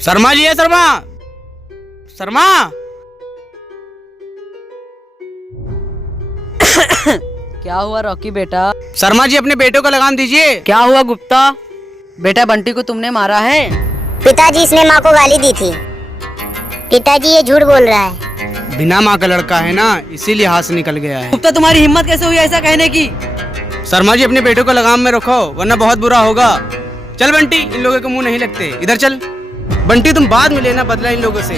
शर्मा जी है शर्मा। शर्मा। क्या हुआ रॉकी बेटा? शर्मा जी अपने बेटे को लगाम दीजिए। क्या हुआ गुप्ता? बेटा बंटी को तुमने मारा है? पिताजी इसने माँ को गाली दी थी। पिताजी ये झूठ बोल रहा है। बिना माँ का लड़का है ना, इसीलिए हाथ से निकल गया है। गुप्ता तुम्हारी हिम्मत कैसे हुई ऐसा कहने की? शर्मा जी अपने बेटे को लगाम में रखो वरना बहुत बुरा होगा। चल बंटी, इन लोगों के मुंह नहीं लगते, इधर चल। बंटी तुम बाद में लेना बदला इन लोगों से।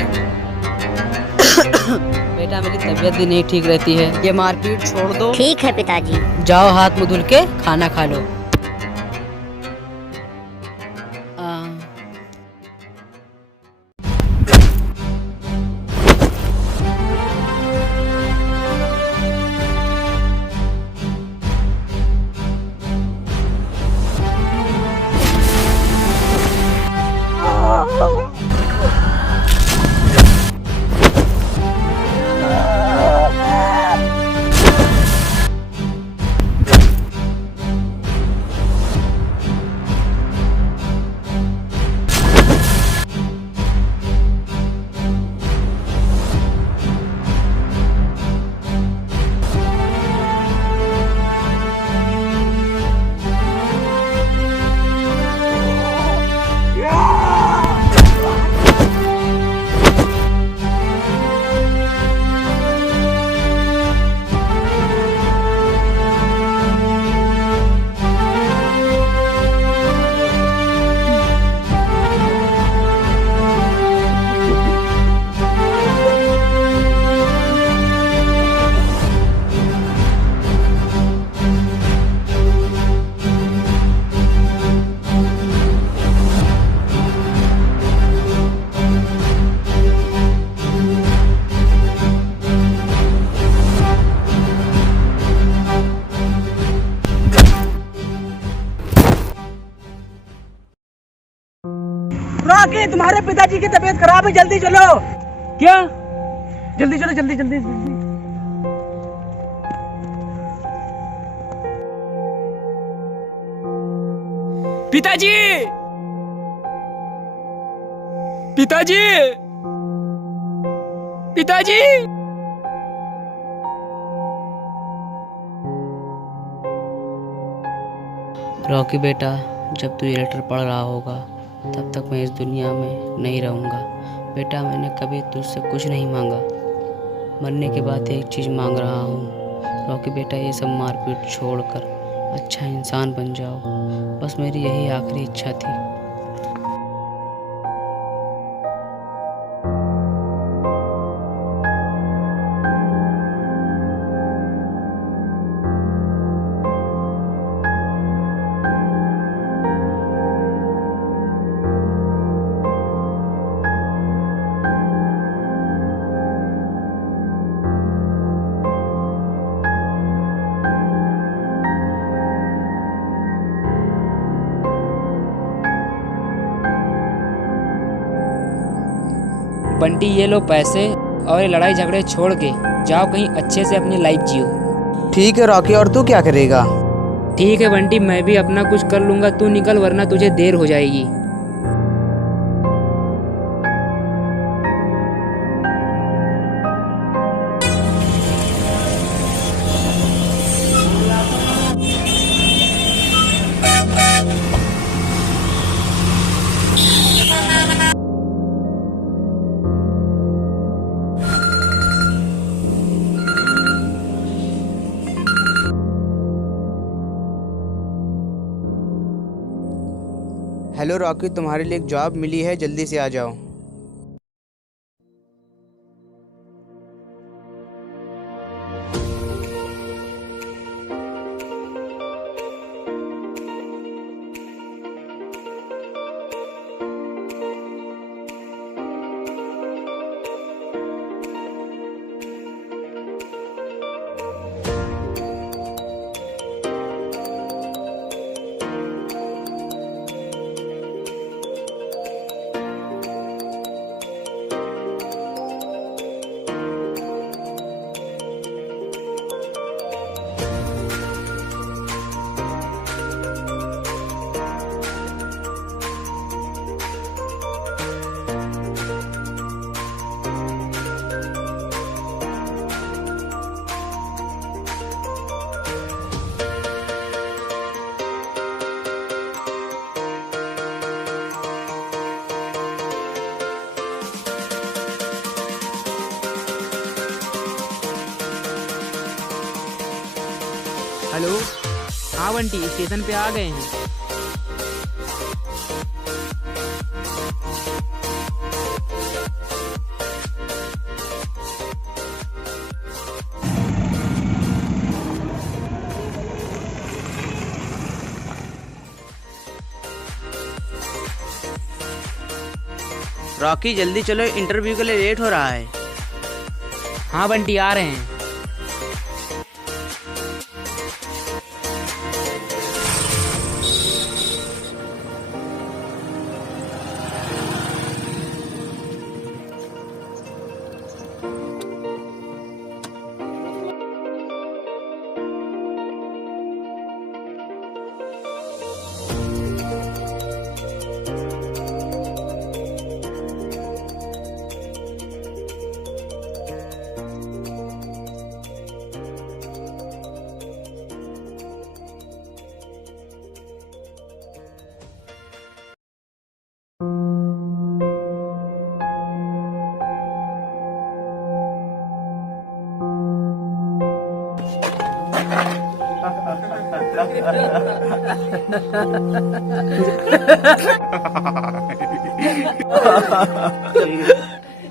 बेटा मेरी तबीयत भी नहीं ठीक रहती है, ये मारपीट छोड़ दो। ठीक है पिताजी। जाओ हाथ मुंह धुल के खाना खा लो। रॉकी, तुम्हारे पिताजी की तबीयत खराब है, जल्दी चलो। क्या? जल्दी चलो, जल्दी जल्दी जल्दी। पिताजी, पिताजी, पिताजी। रॉकी बेटा, जब तू ये लेटर पढ़ रहा होगा तब तक मैं इस दुनिया में नहीं रहूँगा। बेटा मैंने कभी तुझसे कुछ नहीं मांगा, मरने के बाद एक चीज़ मांग रहा हूँ। रॉकी बेटा, ये सब मारपीट छोड़कर अच्छा इंसान बन जाओ, बस मेरी यही आखिरी इच्छा थी। बंटी, ये लो पैसे और ये लड़ाई झगड़े छोड़ के जाओ कहीं अच्छे से अपनी लाइफ जियो। ठीक है रॉकी, और तू क्या करेगा? ठीक है बंटी, मैं भी अपना कुछ कर लूँगा, तू निकल वरना तुझे देर हो जाएगी। हेलो रॉकी, तुम्हारे लिए एक जॉब मिली है, जल्दी से आ जाओ। हाँ बंटी, स्टेशन पे आ गए हैं। रॉकी जल्दी चलो, इंटरव्यू के लिए लेट हो रहा है। हाँ बंटी, आ रहे हैं।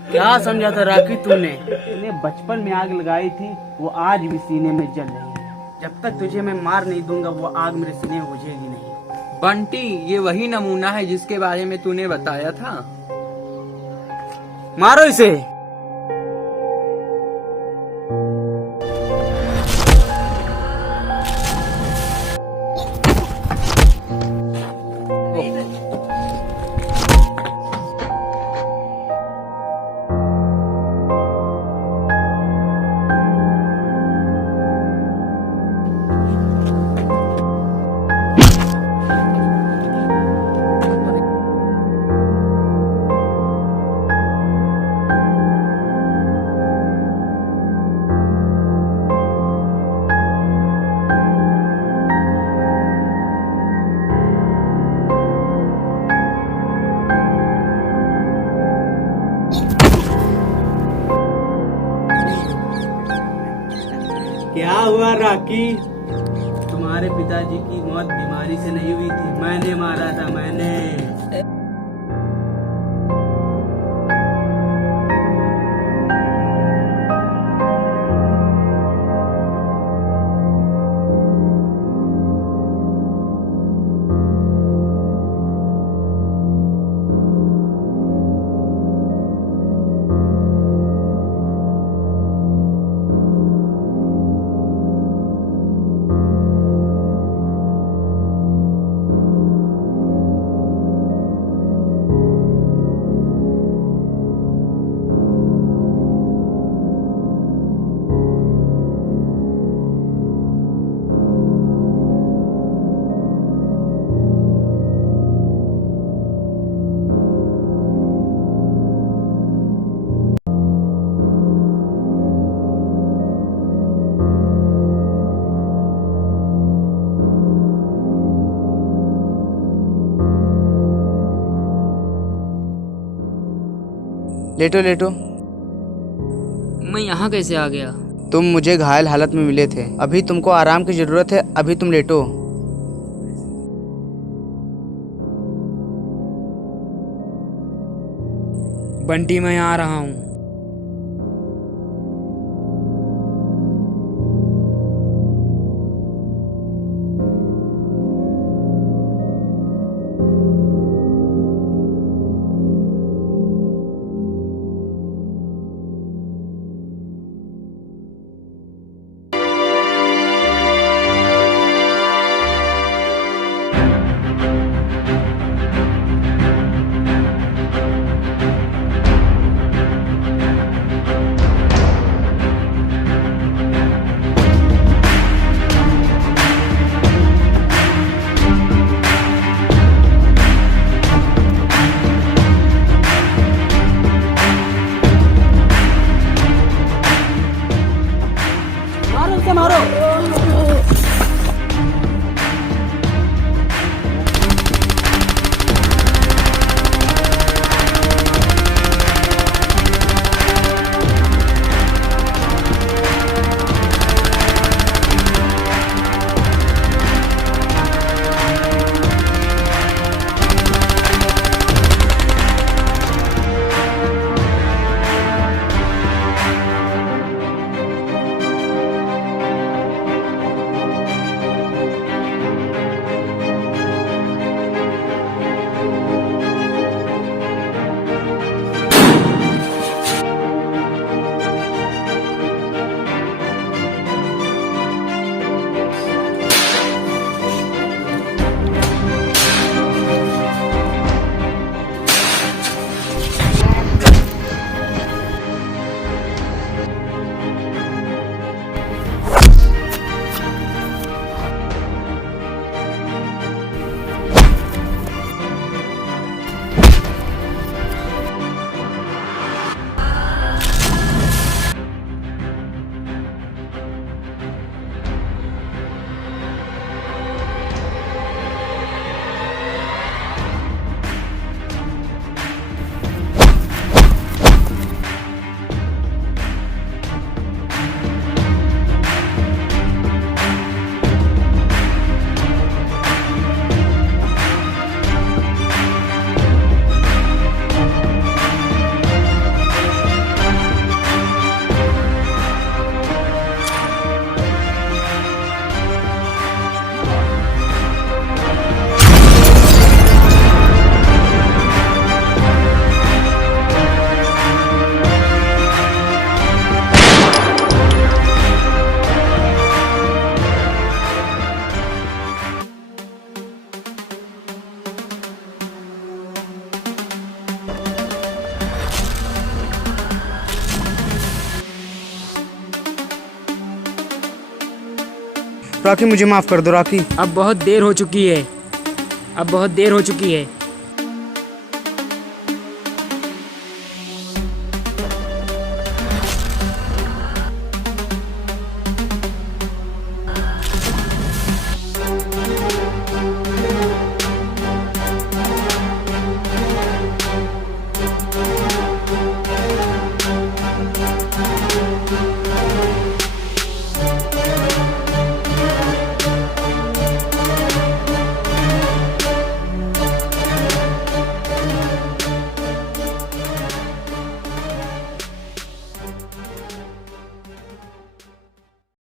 क्या समझा था रॉकी तूने? तूने बचपन में आग लगाई थी, वो आज भी सीने में जल रही है। जब तक तुझे मैं मार नहीं दूंगा, वो आग मेरे सीने में बुझेगी नहीं। बंटी, ये वही नमूना है जिसके बारे में तूने बताया था। मारो इसे। क्या हुआ रॉकी? तुम्हारे पिताजी की मौत बीमारी से नहीं हुई थी, मैंने मारा था, मैंने। लेटो लेटो। मैं यहाँ कैसे आ गया? तुम मुझे घायल हालत में मिले थे, अभी तुमको आराम की जरूरत है, अभी तुम लेटो। बंटी, मैं आ रहा हूँ। रॉकी मुझे माफ कर दो रॉकी। अब बहुत देर हो चुकी है, अब बहुत देर हो चुकी है।